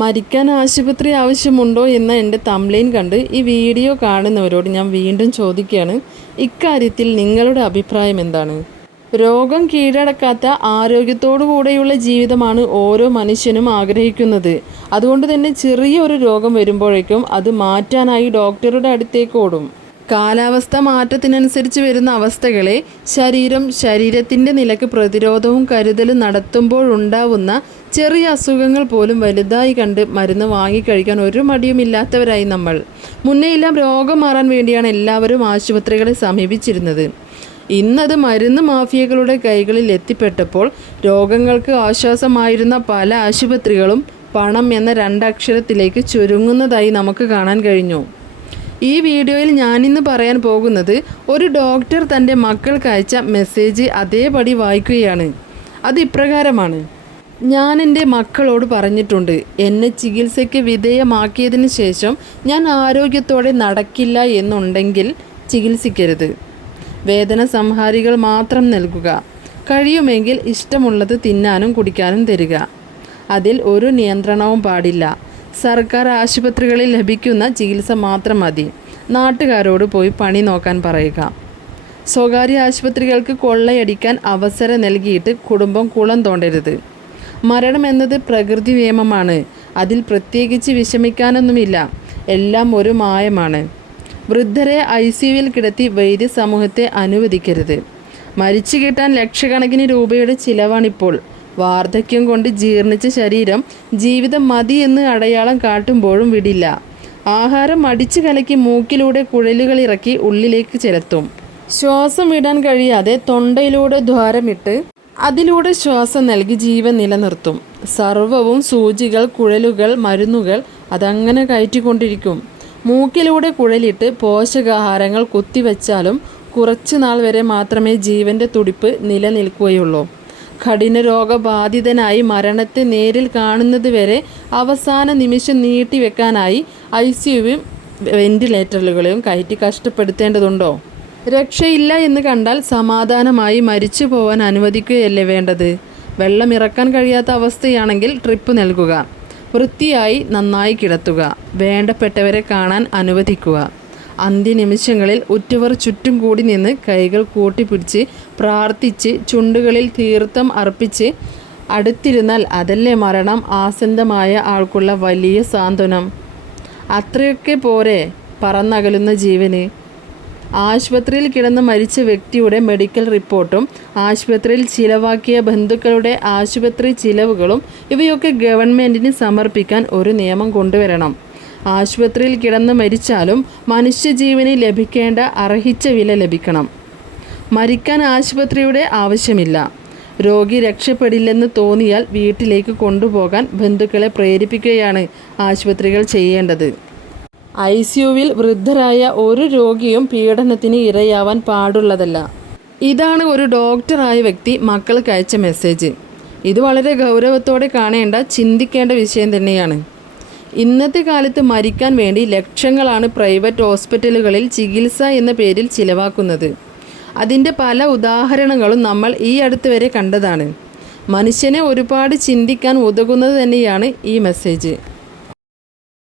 മരിക്കാൻ ആശുപത്രി ആവശ്യമുണ്ടോ എന്ന എന്റെ തംലൈൻ കണ്ട് ഈ വീഡിയോ കാണുന്നവരോട് ഞാൻ വീണ്ടും ചോദിക്കുകയാണ് ഇക്കാര്യത്തിൽ നിങ്ങളുടെ അഭിപ്രായം എന്താണ്? രോഗം കീഴടക്കാത്ത ആരോഗ്യത്തോടു കൂടെയുള്ള ജീവിതമാണ് ഓരോ മനുഷ്യനും ആഗ്രഹിക്കുന്നത്. അതുകൊണ്ട് തന്നെ ചെറിയൊരു രോഗം വരുമ്പോഴേക്കും അത് മാറ്റാനായി ഡോക്ടറുടെ അടുത്തേക്ക് ഓടും. കാലാവസ്ഥ മാറ്റത്തിനനുസരിച്ച് വരുന്ന അവസ്ഥകളെ ശരീരം ശരീരത്തിന്റെ നിലയ്ക്ക് പ്രതിരോധവും കരുതലും നടത്തുമ്പോഴുണ്ടാവുന്ന ചെറിയ അസുഖങ്ങൾ പോലും വലുതായി കണ്ട് മരുന്ന് വാങ്ങിക്കഴിക്കാൻ ഒരു മടിയുമില്ലാത്തവരായി നമ്മൾ. മുന്നേയെല്ലാം രോഗം മാറാൻ വേണ്ടിയാണ് എല്ലാവരും ആശുപത്രികളെ സമീപിച്ചിരുന്നത്. ഇന്നത് മരുന്ന് മാഫിയകളുടെ കൈകളിൽ എത്തിപ്പെട്ടപ്പോൾ രോഗങ്ങൾക്ക് ആശ്വാസമായിരുന്ന പല ആശുപത്രികളും പണം എന്ന രണ്ടക്ഷരത്തിലേക്ക് ചുരുങ്ങുന്നതായി നമുക്ക് കാണാൻ കഴിഞ്ഞു. ഈ വീഡിയോയിൽ ഞാനിന്ന് പറയാൻ പോകുന്നത് ഒരു ഡോക്ടർ തന്റെ മക്കൾക്ക് അയച്ച മെസ്സേജ് അതേപടി വായിക്കുകയാണ്. അത് ഇപ്രകാരമാണ്. ഞാൻ എന്റെ മക്കളോട് പറഞ്ഞിട്ടുണ്ട് എന്നെ ചികിത്സയ്ക്ക് വിധേയമാക്കിയതിന് ശേഷം ഞാൻ ആരോഗ്യത്തോടെ നടക്കില്ല എന്നുണ്ടെങ്കിൽ ചികിത്സിക്കരുത്. വേദന സംഹാരികൾ മാത്രം നൽകുക. കഴിയുമെങ്കിൽ ഇഷ്ടമുള്ളത് തിന്നാനും കുടിക്കാനും തരിക. അതിൽ ഒരു നിയന്ത്രണവും പാടില്ല. സർക്കാർ ആശുപത്രികളിൽ ലഭിക്കുന്ന ചികിത്സ മാത്രം മതി. നാട്ടുകാരോട് പോയി പണി നോക്കാൻ പറയുക. സ്വകാര്യ ആശുപത്രികൾക്ക് കൊള്ളയടിക്കാൻ അവസരം നൽകിയിട്ട് കുടുംബം കുളം തോണ്ടരുത്. മരണം എന്നത് പ്രകൃതി നിയമമാണ്. അതിൽ പ്രത്യേകിച്ച് വിഷമിക്കാനൊന്നുമില്ല. എല്ലാം ഒരു മായമാണ്. വൃദ്ധരെ ഐ സിയുവിൽ കിടത്തി വൈദ്യസമൂഹത്തെ അനുവദിക്കരുത്. മരിച്ചു കിട്ടാൻ ലക്ഷക്കണക്കിന് രൂപയുടെ ചിലവാണിപ്പോൾ. വാർദ്ധക്യം കൊണ്ട് ജീർണിച്ച ശരീരം ജീവിതം മതി എന്ന് അടയാളം കാട്ടുമ്പോഴും വിടില്ല. ആഹാരം അടിച്ചു കലക്കി മൂക്കിലൂടെ കുഴലുകൾ ഇറക്കി ഉള്ളിലേക്ക് ചെലുത്തും. ശ്വാസം വിടാൻ കഴിയാതെ തൊണ്ടയിലൂടെ ദ്വാരമിട്ട് അതിലൂടെ ശ്വാസം നൽകി ജീവൻ നിലനിർത്തും. സർവവും സൂചികൾ കുഴലുകൾ മരുന്നുകൾ അതങ്ങനെ കയറ്റിക്കൊണ്ടിരിക്കും. മൂക്കിലൂടെ കുഴലിട്ട് പോഷകാഹാരങ്ങൾ കുത്തിവെച്ചാലും കുറച്ചു നാൾ വരെ മാത്രമേ ജീവന്റെ തുടിപ്പ് നിലനിൽക്കുകയുള്ളൂ. കഠിന രോഗബാധിതനായി മരണത്തെ നേരിൽ കാണുന്നത് വരെ അവസാന നിമിഷം നീട്ടിവെക്കാനായി ഐ സിയുവും വെന്റിലേറ്ററുകളെയും കയറ്റി കഷ്ടപ്പെടുത്തേണ്ടതുണ്ടോ? രക്ഷയില്ല എന്ന് കണ്ടാൽ സമാധാനമായി മരിച്ചു പോവാൻ അനുവദിക്കുകയല്ലേ വേണ്ടത്? വെള്ളം ഇറക്കാൻ കഴിയാത്ത അവസ്ഥയാണെങ്കിൽ ട്രിപ്പ് നൽകുക. വൃത്തിയായി നന്നായി കിടത്തുക. വേണ്ടപ്പെട്ടവരെ കാണാൻ അനുവദിക്കുക. അന്ത്യനിമിഷങ്ങളിൽ ഉറ്റവർ ചുറ്റും കൂടി നിന്ന് കൈകൾ കൂട്ടിപ്പിടിച്ച് പ്രാർത്ഥിച്ച് ചുണ്ടുകളിൽ തീർത്ഥം അർപ്പിച്ച് അടുത്തിരുന്നാൽ അതല്ലേ മരണം? ആസന്നമായ ആൾക്കുള്ള വലിയ സാന്ത്വനം. അത്രയൊക്കെ പോരെ പറന്നകലുന്ന ജീവന്. ആശുപത്രിയിൽ കിടന്ന് മരിച്ച വ്യക്തിയുടെ മെഡിക്കൽ റിപ്പോർട്ടും ആശുപത്രിയിൽ ചിലവാക്കിയ ബന്ധുക്കളുടെ ആശുപത്രി ചിലവുകളും ഇവയൊക്കെ ഗവൺമെന്റിന് സമർപ്പിക്കാൻ ഒരു നിയമം കൊണ്ടുവരണം. ആശുപത്രിയിൽ കിടന്ന് മരിച്ചാലും മനുഷ്യജീവന് ലഭിക്കേണ്ട അർഹിച്ച വില ലഭിക്കണം. മരിക്കാൻ ആശുപത്രിയുടെ ആവശ്യമില്ല. രോഗി രക്ഷപ്പെടില്ലെന്ന് തോന്നിയാൽ വീട്ടിലേക്ക് കൊണ്ടുപോകാൻ ബന്ധുക്കളെ പ്രേരിപ്പിക്കുകയാണ് ആശുപത്രികൾ ചെയ്യേണ്ടത്. ഐ സിയുവിൽ വൃദ്ധരായ ഒരു രോഗിയും പീഡനത്തിന് ഇരയാവാൻ പാടുള്ളതല്ല. ഇതാണ് ഒരു ഡോക്ടറായ വ്യക്തി മക്കൾക്ക് അയച്ച മെസ്സേജ്. ഇത് വളരെ ഗൗരവത്തോടെ കാണേണ്ട ചിന്തിക്കേണ്ട വിഷയം തന്നെയാണ്. ഇന്നത്തെ കാലത്ത് മരിക്കാൻ വേണ്ടി ലക്ഷങ്ങളാണ് പ്രൈവറ്റ് ഹോസ്പിറ്റലുകളിൽ ചികിത്സ എന്ന പേരിൽ ചിലവാക്കുന്നത്. അതിന്റെ പല ഉദാഹരണങ്ങളും നമ്മൾ ഈ അടുത്ത് വരെ കണ്ടതാണ്. മനുഷ്യനെ ഒരുപാട് ചിന്തിക്കാൻ ഉതകുന്നത് തന്നെയാണ് ഈ മെസ്സേജ്.